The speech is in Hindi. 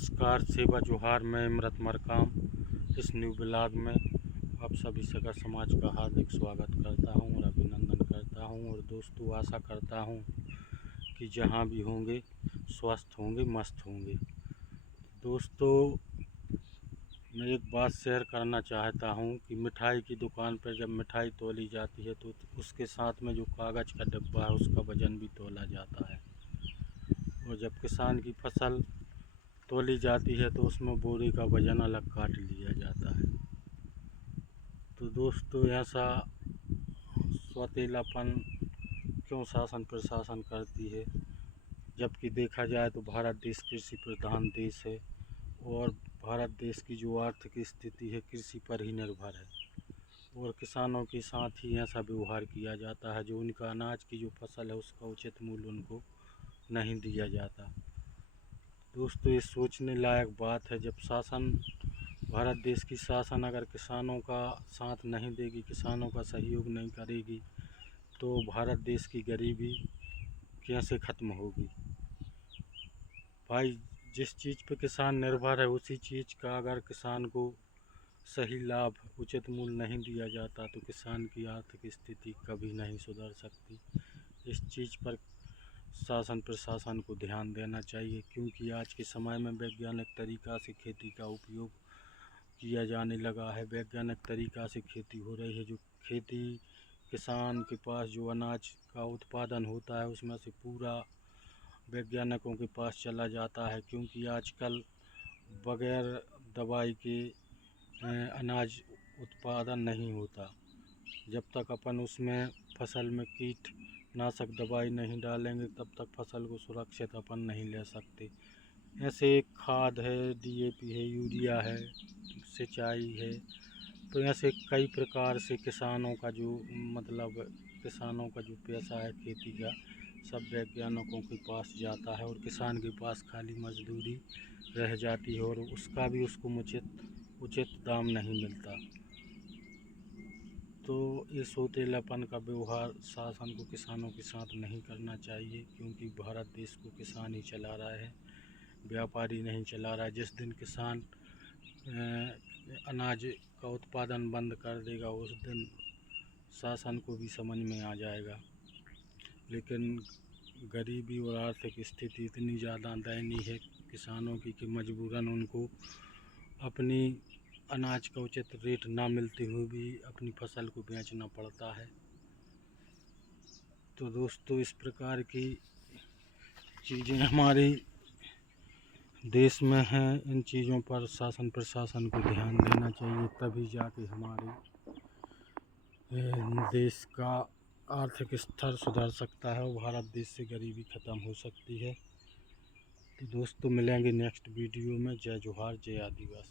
नमस्कार, सेवा जोहार। मैं इमरत मरकाम इस न्यू ब्लॉग में आप सभी सगा समाज का हार्दिक स्वागत करता हूं और अभिनंदन करता हूं। और दोस्तों, आशा करता हूं कि जहां भी होंगे स्वस्थ होंगे, मस्त होंगे। दोस्तों, मैं एक बात शेयर करना चाहता हूं कि मिठाई की दुकान पर जब मिठाई तोली जाती है तो उसके साथ में जो कागज़ का डिब्बा है उसका वज़न भी तोला जाता है। और जब किसान की फसल तोली जाती है तो उसमें बोरी का वज़न अलग काट लिया जाता है। तो दोस्तों, ऐसा सौतेलापन क्यों शासन प्रशासन करती है, जबकि देखा जाए तो भारत देश कृषि प्रधान देश है और भारत देश की जो आर्थिक स्थिति है कृषि पर ही निर्भर है। और किसानों के साथ ही ऐसा व्यवहार किया जाता है जो उनका अनाज की जो फसल है उसका उचित मूल्य उनको नहीं दिया जाता। दोस्तों, ये सोचने लायक बात है, जब शासन भारत देश की शासन अगर किसानों का साथ नहीं देगी, किसानों का सहयोग नहीं करेगी, तो भारत देश की गरीबी कैसे ख़त्म होगी। भाई, जिस चीज़ पे किसान निर्भर है उसी चीज़ का अगर किसान को सही लाभ उचित मूल्य नहीं दिया जाता तो किसान की आर्थिक स्थिति कभी नहीं सुधर सकती। इस चीज़ पर शासन प्रशासन को ध्यान देना चाहिए, क्योंकि आज के समय में वैज्ञानिक तरीक़ा से खेती का उपयोग किया जाने लगा है। वैज्ञानिक तरीक़ा से खेती हो रही है। जो खेती किसान के पास जो अनाज का उत्पादन होता है उसमें से पूरा वैज्ञानिकों के पास चला जाता है, क्योंकि आजकल बग़ैर दवाई के अनाज उत्पादन नहीं होता। जब तक अपन उसमें फसल में कीटनाशक दवाई नहीं डालेंगे तब तक फसल को सुरक्षित अपन नहीं ले सकते। ऐसे खाद है, DAP है, यूरिया है, सिंचाई है, तो ऐसे कई प्रकार से किसानों का जो किसानों का जो पैसा है खेती का, सब वैज्ञानिकों के पास जाता है और किसान के पास खाली मजदूरी रह जाती है और उसका भी उसको उचित दाम नहीं मिलता। तो ये सौतेलापन का व्यवहार शासन को किसानों के साथ नहीं करना चाहिए, क्योंकि भारत देश को किसान ही चला रहा है, व्यापारी नहीं चला रहा है। जिस दिन किसान अनाज का उत्पादन बंद कर देगा उस दिन शासन को भी समझ में आ जाएगा। लेकिन गरीबी और आर्थिक स्थिति इतनी ज़्यादा दयनीय है किसानों की कि मजबूरन उनको अपनी अनाज का उचित रेट ना मिलते हुए भी अपनी फसल को बेचना पड़ता है। तो दोस्तों, इस प्रकार की चीज़ें हमारे देश में हैं। इन चीज़ों पर शासन प्रशासन को ध्यान देना चाहिए, तभी जाके हमारे देश का आर्थिक स्तर सुधर सकता है और भारत देश से गरीबी ख़त्म हो सकती है। तो दोस्तों, मिलेंगे नेक्स्ट वीडियो में। जय जोहार, जय आदिवासी।